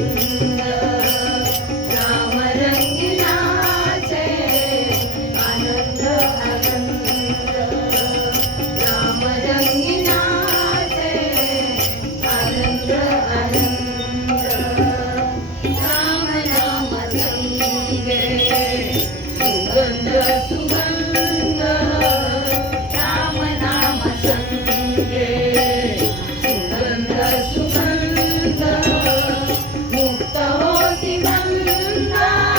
Thank you. Krishna.